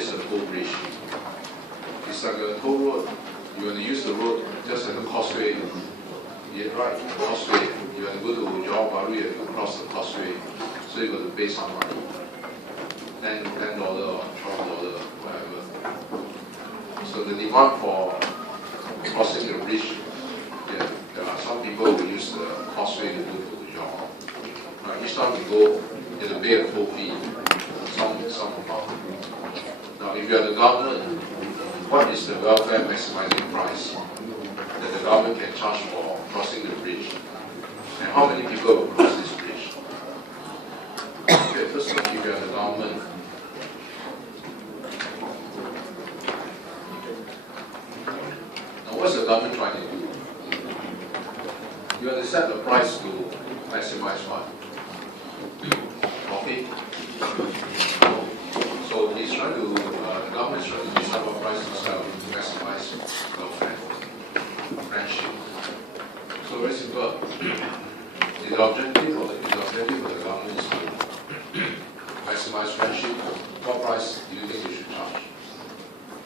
separates the toll bridge. It's like a toll road. You want to use the road just like a causeway. Yeah, right, causeway. You want to go to Johor Bahru, you have to cross the causeway. So you got to pay some money. $10 or $12, whatever. So the demand for crossing the bridge, yeah, there are some people who use the causeway to go to Johor. Each time you go, you have to pay a toll fee, some amount. Now, if you are the government, what is the welfare maximizing price that the government can charge for crossing the bridge? And how many people will cross this bridge? Okay, first of all, if you are the government, now what's the government trying to do? You have to set the price to maximize what? Profit. So he's trying to, the government is trying to decide what price to sell to maximize welfare, friendship. So very simple. The objective of the government is to maximize friendship. What price do you think they should charge?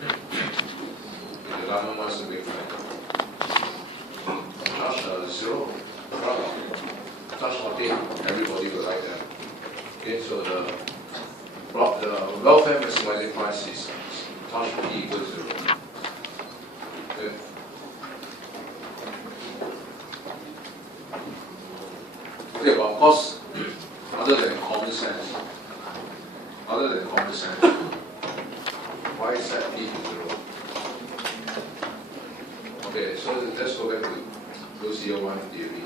If the government wants to make friends, charge zero. Charge nothing. Everybody will like that. Okay, so the welfare maximizing price is charge P equals 0. Okay. Okay, but of course, other than common sense, why is that P to 0? Okay, so let's go back to those year 1 theory.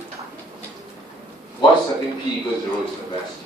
Why setting P equals 0 is the best?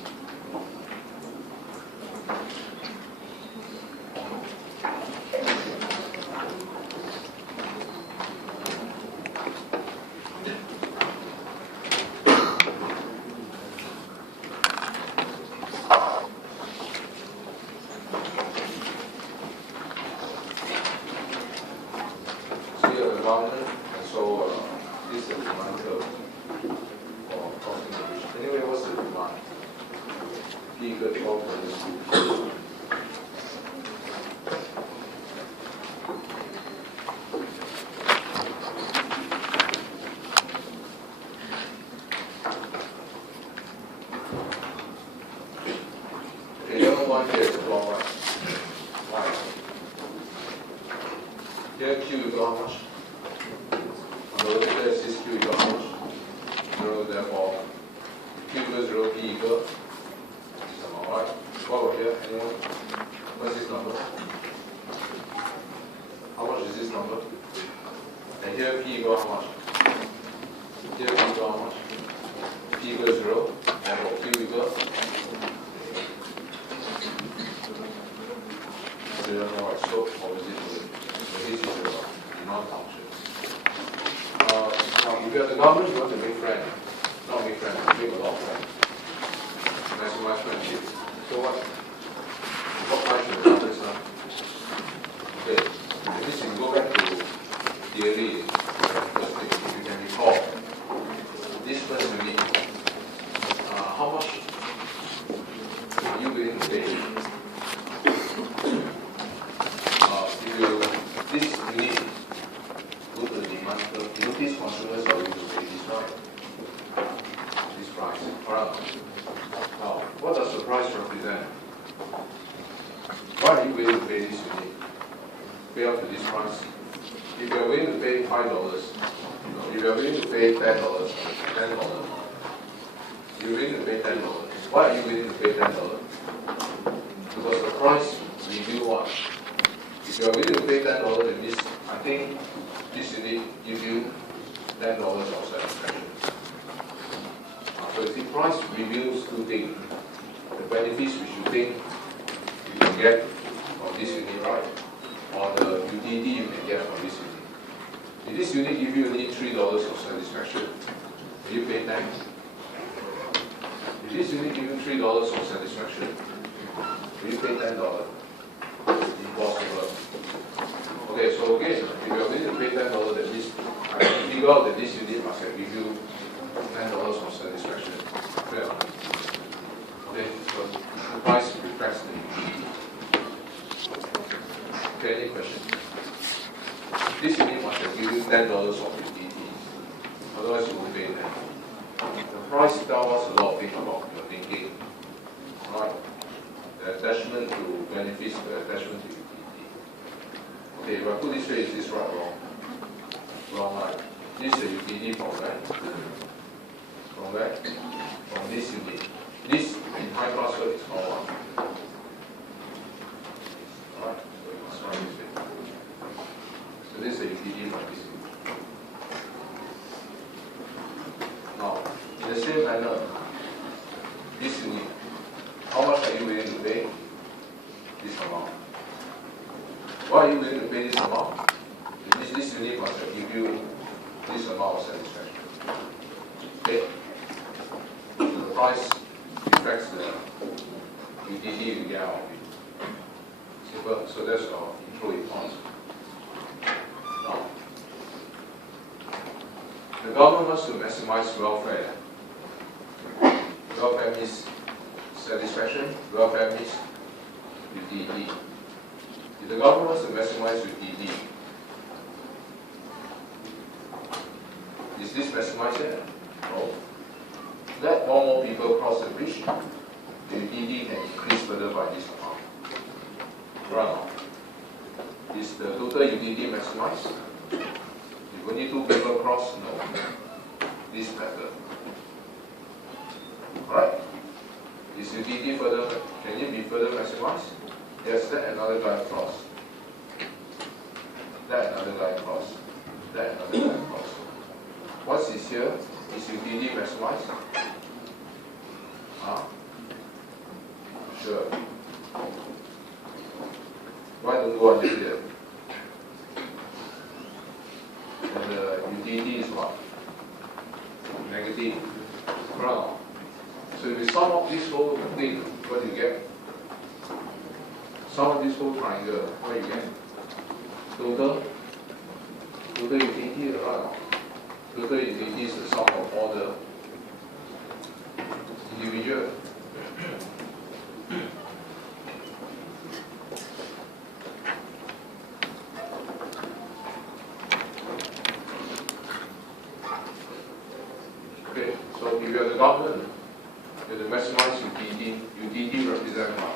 Here Q equal how much? On the other side, this Q equal how much? 0, therefore Q equals 0, P equal this amount, right? What about here? Anyone? What's this number? How much is this number? And here P equal how much? Here P equal how much? P equals 0, therefore Q equal 0, right? So opposite to it. This is a demand function. Now, if you are the government, you want to make friends. Not make friends, make a lot of friends. Maximize friendship. So what price should the government start? Okay, this is go back to theory. If you can recall, this first unit, how much are you willing to pay? This unit, go to the demand curve. Notice consumers are willing to pay this price. This price. Alright. Now, what does the price represent? Why are you willing to pay this unit? Pay up to this price. If you are willing to pay $5, if you are willing to pay $10, you're willing to pay $10. Why are you willing to pay $10? Because the price review what? If you are willing to pay $10, it means I think this unit gives you $10 of satisfaction. So if the price reveals two things, the benefits which you think you can get from this unit, right? Or the utility you can get from this unit. If this unit gives you only $3 of satisfaction, will you pay 10? If this unit gives you $3 of satisfaction, will you pay $10? Impossible. Okay, so again, if you are willing to pay $10, that means I can figure out that this unit must have give you $10 of satisfaction. Fair. Okay, so the price reflects the Okay, any question? This unit must have given you $10 of utility, otherwise you will pay that. The price tells us a lot of things about your thinking. Right? The attachment to benefits, the attachment to utility. Okay, if I put this way, is this right or wrong? Wrong, right? This is the utility from where? From where? From this unit. This in high class is called what? Alright, so you must write this way. So this is the utility from this unit. Now, in the same manner, this unit, how much are you willing to pay? This amount. Why are you willing to pay this amount? This unit must give you this amount of satisfaction. Okay? So the price reflects the utility you get out of it. Simple. So that's our intro response. Now, the government wants to maximize welfare. Welfare means satisfaction. Welfare means utility. If the government wants to maximize utility, is this maximized yet? No. Let more people cross the bridge. The utility can increase further by this amount. Right now. Is the total utility maximized? If only 2 people cross, no. This better. Alright? Is utility further, can it be further maximized? Yes, let another guy cross. Let another guy cross. Let another guy cross. What's this here? Is utility maximized? Sure. Why don't go under here? And the utility is what? Negative. Right. So if you sum up this whole thing, what do you get? Sum up this whole triangle, what do you get? Total utility, right? Total utility is the sum of all the individual. Okay, so if you are the government, you have to maximize utility. Utility represents what?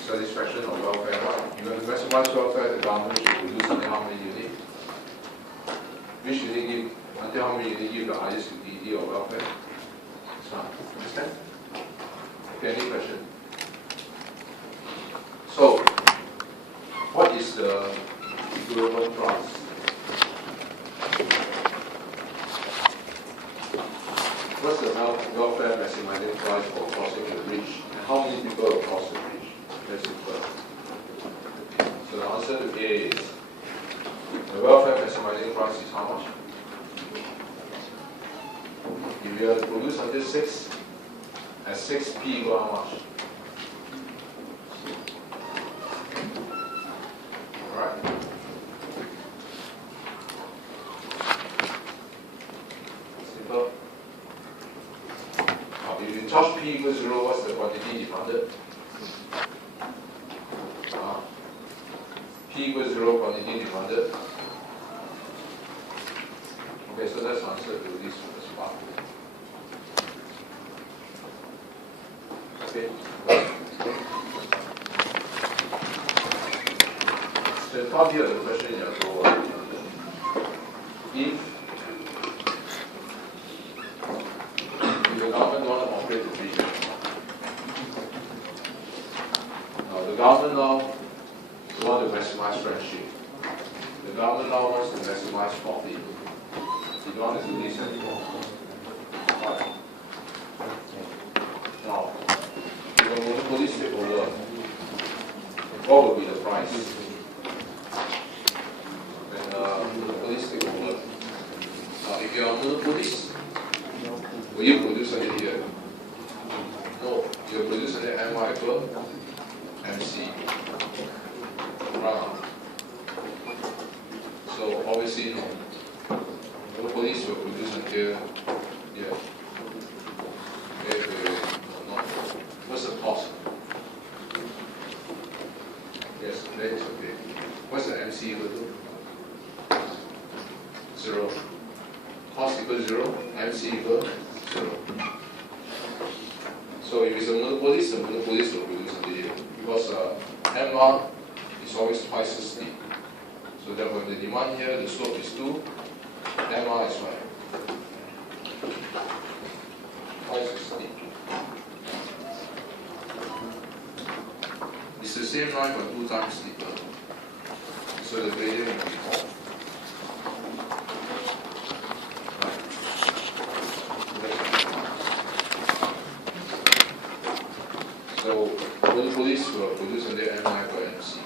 Satisfaction of welfare, right? You have to maximize welfare, the government should produce until how many units? Which unit give, until how many units give the highest utility of welfare? So, understand? Okay, any question? So, what is the equivalent price? What's the welfare maximizing price for crossing the bridge? And how many people will cross the bridge? That's simple. So the answer to A is the welfare maximizing price is how much? If you have to produce until 6, at 6p equal how much? Alright? Simple. Now, if you charge p equals 0, what's the quantity demanded? P equals 0, quantity demanded. Okay, so that's the answer to this first part. Okay. So the top here of the question is if the government want to operate the bridge, now the government now want to maximize friendship. The government now wants to maximize profit. You don't want to do this anymore. Right. Now, if a monopolist take over, what will be the price? When monopolist take over. Now, if you are a monopolist, will you produce something here? No, you will produce something MY equal MC. Right. So obviously no. Monopolist will produce until here. Wait. No. What's the cost? Yes, that is okay. equals 0, MC equals 0. So if it's a monopolist, the monopolist will produce a video because MR is always twice as steep. So therefore, the demand here, the slope is 2, MR is 1. Twice as steep. It's the same line but 2 times steeper. So the gradient will be 4. So monopolist will produce under MI by MC.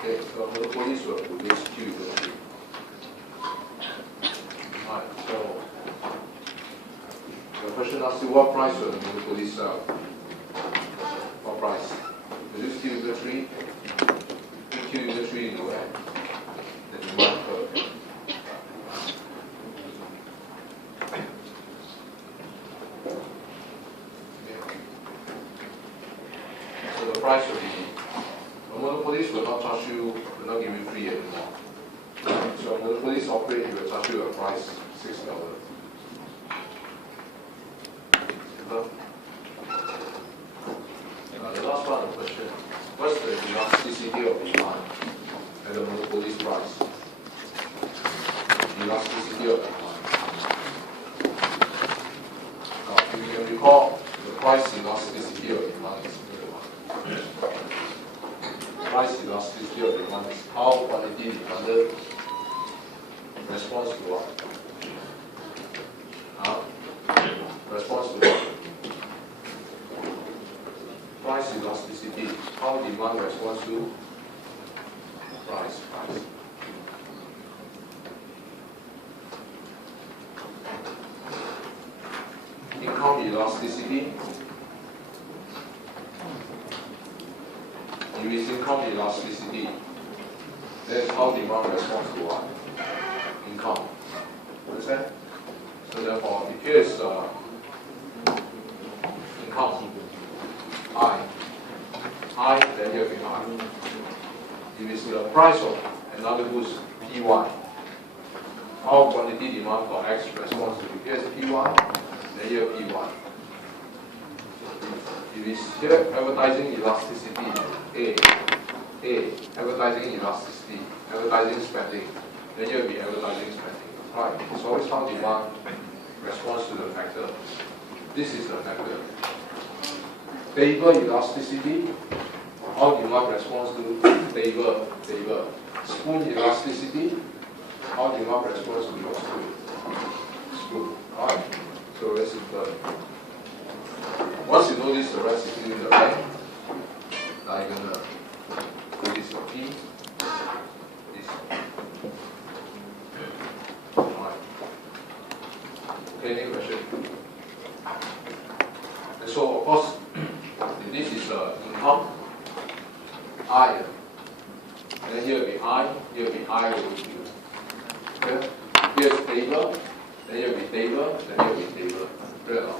Okay, so monopolist will produce Q equals 3. Alright, so the question asks you what price will the monopolist sell? What price? Produce Q equals 3. Put Q equals 3 into where? The demand curve. So the price will be, a monopolist will not charge you, will not give you free anymore. So a monopolist operator will charge you a price $6. Simple. The last part of the question, what's the elasticity of demand at the monopolist price? Elasticity of demand. Now, if you can recall, the price elasticity of demand is price elasticity of demand is how quantity demanded responds to what? Response to what? Price elasticity, how demand responds to price. Income elasticity. If it's income elasticity, that's how demand responds to what? Income. Understand? So therefore, if here is income, I, then here will be I. If it's the price of another goods, Py, how quantity demand for X responds to here is Py, then here Py. If it's here advertising elasticity, A, advertising elasticity, advertising spending, then here will be advertising spending. Right, it's always how demand responds to the factor. This is the factor. Table elasticity, how demand responds to table. Spoon elasticity, how demand responds to your spoon. Alright, so that's it. Once you know this, the rest is in the right. Now you're gonna do this for P. This. Alright. Okay, next question. And so of course, this is income, I. And then here will be I, here will be I over Q. Okay? Here's table, then here will be table, then here will be table. Clear now?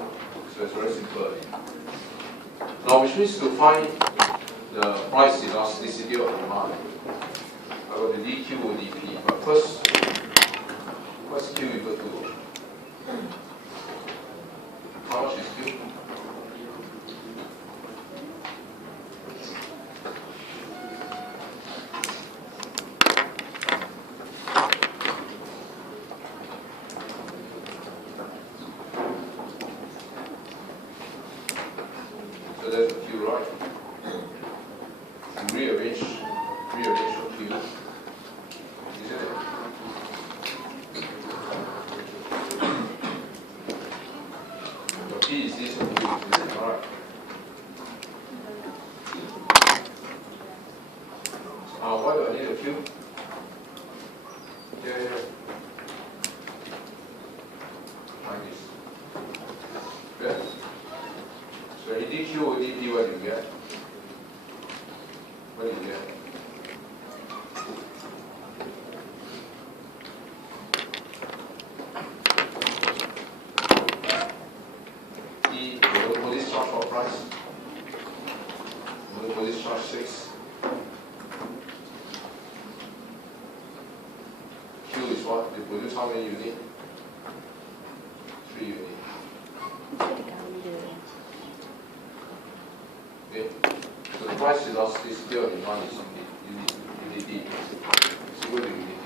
So it's very simple. Now, which means to find the price elasticity of demand, I got the dQ or dP. But first, what's Q equal to? How much is Q? P is this and Q is this, alright. Why do I need a Q? Here. Like this. Good. So in dq or dp, what do you get? What do you get? E, for this charge, what price? For this charge 6. Q is what? They produce how many units? 3 units. Okay. So the price velocity still in one is unit D. So what do you need?